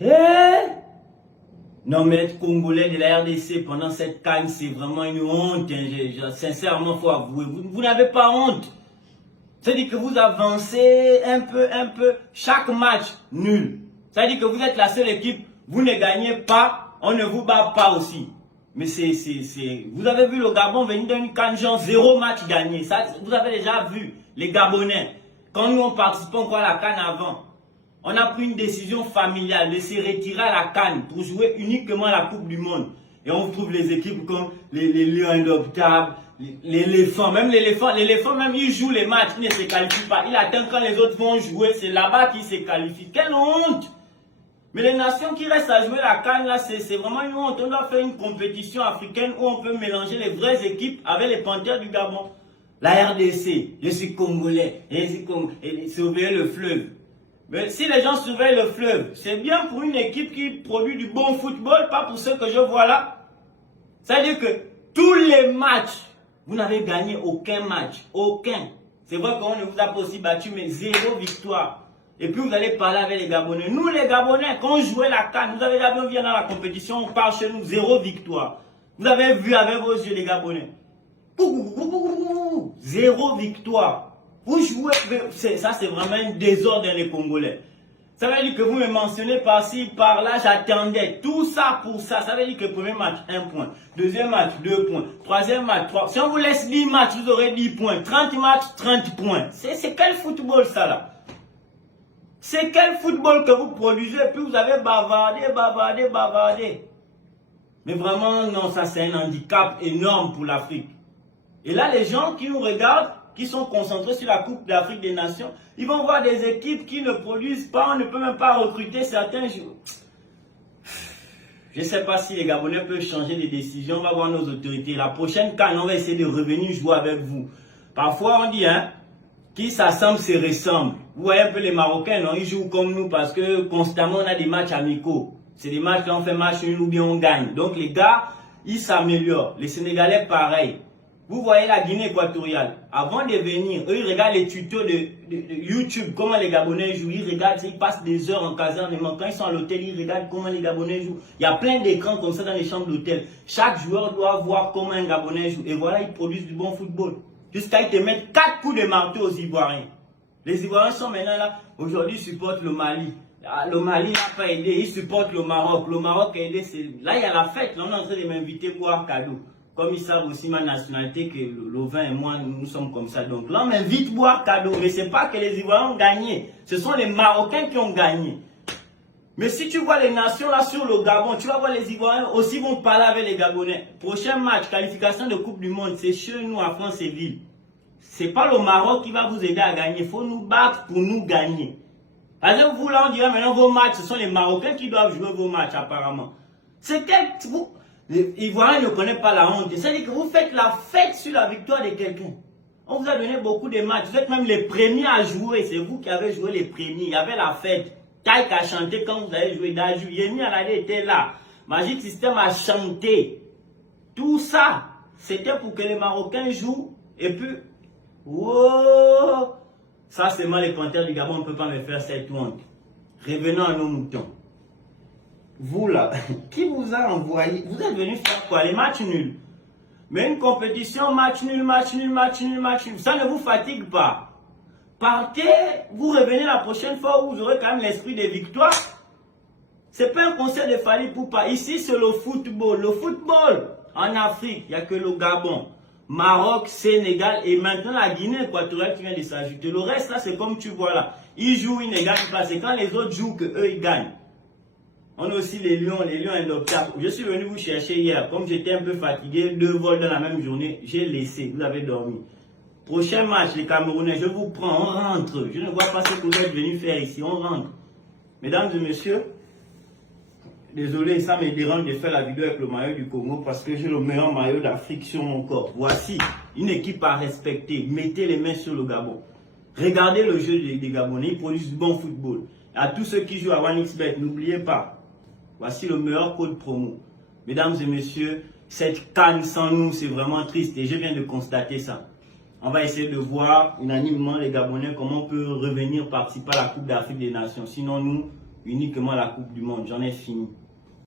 Eh? Non, mais être Congolais de la RDC pendant cette CAN, c'est vraiment une honte. Hein. Sincèrement, il faut avouer. Vous n'avez pas honte. C'est-à-dire que vous avancez un peu. Chaque match, nul. C'est-à-dire que vous êtes la seule équipe, vous ne gagnez pas, on ne vous bat pas aussi. Mais vous avez vu le Gabon venir d'une CAN, genre 0 match gagné. Ça, vous avez déjà vu les Gabonais. Quand nous on participait encore à la CAN avant, on a pris une décision familiale de se retirer à la CAN pour jouer uniquement la Coupe du Monde. Et on trouve les équipes comme les Lions Indoptables, l'éléphant. Même l'éléphant même il joue les matchs, il ne se qualifie pas. Il attend quand les autres vont jouer, c'est là-bas qu'il se qualifie. Quelle honte! Mais les nations qui restent à jouer la CAN, là, c'est vraiment une honte. On doit faire une compétition africaine où on peut mélanger les vraies équipes avec les Panthères du Gabon. La RDC, je suis Congolais, et surveiller le fleuve. Mais si les gens surveillent le fleuve, c'est bien pour une équipe qui produit du bon football, pas pour ceux que je vois là. C'est-à-dire que tous les matchs, vous n'avez gagné aucun match. Aucun. C'est vrai qu'on ne vous a pas aussi battu, mais 0 victoire. Et puis vous allez parler avec les Gabonais. Nous les Gabonais, quand on jouait la CAN, vous avez déjà vu, on vient dans la compétition, on parle chez nous, 0 victoire. Vous avez vu avec vos yeux les Gabonais. 0 victoire. Vous jouez, ça c'est vraiment un désordre dans les Congolais. Ça veut dire que vous me mentionnez par-ci, par-là, j'attendais. Tout ça pour ça. Ça veut dire que le premier match, 1 point. Deuxième match, 2 points. Troisième match, 3. Si on vous laisse 10 matchs, vous aurez 10 points. 30 matchs, 30 points. C'est quel football ça là? C'est quel football que vous produisez et puis vous avez bavardé. Mais vraiment, non, ça c'est un handicap énorme pour l'Afrique. Et là, les gens qui nous regardent, qui sont concentrés sur la Coupe d'Afrique des Nations, ils vont voir des équipes qui ne produisent pas, on ne peut même pas recruter certains jours. Je ne sais pas si les Gabonais peuvent changer les décisions, on va voir nos autorités. La prochaine CAN, on va essayer de revenir jouer avec vous. Parfois, on dit, hein, qui s'assemble se ressemble. Vous voyez un peu les Marocains, non, ils jouent comme nous parce que constamment on a des matchs amicaux. C'est des matchs quand on fait match nul ou bien on gagne. Donc les gars, ils s'améliorent. Les Sénégalais, pareil. Vous voyez la Guinée équatoriale. Avant de venir, eux, ils regardent les tutos de YouTube, comment les Gabonais jouent. Ils regardent, ils passent des heures en caserne. Quand ils sont à l'hôtel, ils regardent comment les Gabonais jouent. Il y a plein d'écrans comme ça dans les chambres d'hôtel. Chaque joueur doit voir comment un Gabonais joue. Et voilà, ils produisent du bon football. Jusqu'à ils te mettent 4 coups de marteau aux Ivoiriens. Les Ivoiriens sont maintenant là. Aujourd'hui, ils supportent le Mali. Le Mali n'a pas aidé. Ils supportent le Maroc. Le Maroc a aidé. Là, il y a la fête. Là, on est en train de m'inviter boire cadeau. Comme ils savent aussi ma nationalité, que le vin et moi, nous sommes comme ça. Donc là, on m'invite boire cadeau. Mais ce n'est pas que les Ivoiriens ont gagné. Ce sont les Marocains qui ont gagné. Mais si tu vois les nations là sur le Gabon, tu vas voir les Ivoiriens aussi vont parler avec les Gabonais. Prochain match, qualification de Coupe du Monde, c'est chez nous à France-Ville. Ce n'est pas le Maroc qui va vous aider à gagner. Il faut nous battre pour nous gagner. Parce que vous là, on dirait maintenant vos matchs, ce sont les Marocains qui doivent jouer vos matchs apparemment. C'est que vous... Les Ivoiriens ne connaissent pas la honte. C'est-à-dire que vous faites la fête sur la victoire de quelqu'un. On vous a donné beaucoup de matchs. Vous êtes même les premiers à jouer. C'est vous qui avez joué les premiers. Il y avait la fête. Taïk a chanté quand vous avez joué d'Aju. Yemi Alade était là. Magic System a chanté. Tout ça, c'était pour que les Marocains jouent. Et puis, wow, ça c'est moi les Panthères du Gabon. On ne peut pas me faire cette honte. Revenons à nos moutons. Vous là, qui vous a envoyé? Vous êtes venu faire quoi? Les matchs nuls. Mais une compétition, match nul, ça ne vous fatigue pas. Partez, vous revenez la prochaine fois où vous aurez quand même l'esprit de victoire. C'est pas un conseil de Fally Ipupa. Ici, c'est le football. Le football, en Afrique, il n'y a que le Gabon, Maroc, Sénégal et maintenant la Guinée équatoriale qui vient de s'ajouter. Le reste là, c'est comme tu vois là. Ils jouent, ils ne gagnent pas. C'est quand les autres jouent qu'eux, ils gagnent. On a aussi les lions indoptables. Je suis venu vous chercher hier. Comme j'étais un peu fatigué, 2 vols dans la même journée, j'ai laissé. Vous avez dormi. Prochain match, les Camerounais, je vous prends, on rentre. Je ne vois pas ce que vous êtes venus faire ici, on rentre. Mesdames et messieurs, désolé, ça me dérange de faire la vidéo avec le maillot du Congo parce que j'ai le meilleur maillot d'Afrique sur mon corps. Voici une équipe à respecter. Mettez les mains sur le Gabon. Regardez le jeu des Gabonais, ils produisent du bon football. À tous ceux qui jouent à 1xBet, n'oubliez pas. Voici le meilleur code promo. Mesdames et messieurs, cette CAN sans nous, c'est vraiment triste et je viens de constater ça. On va essayer de voir unanimement les Gabonais comment on peut revenir participer à la Coupe d'Afrique des Nations. Sinon, nous, uniquement la Coupe du Monde. J'en ai fini.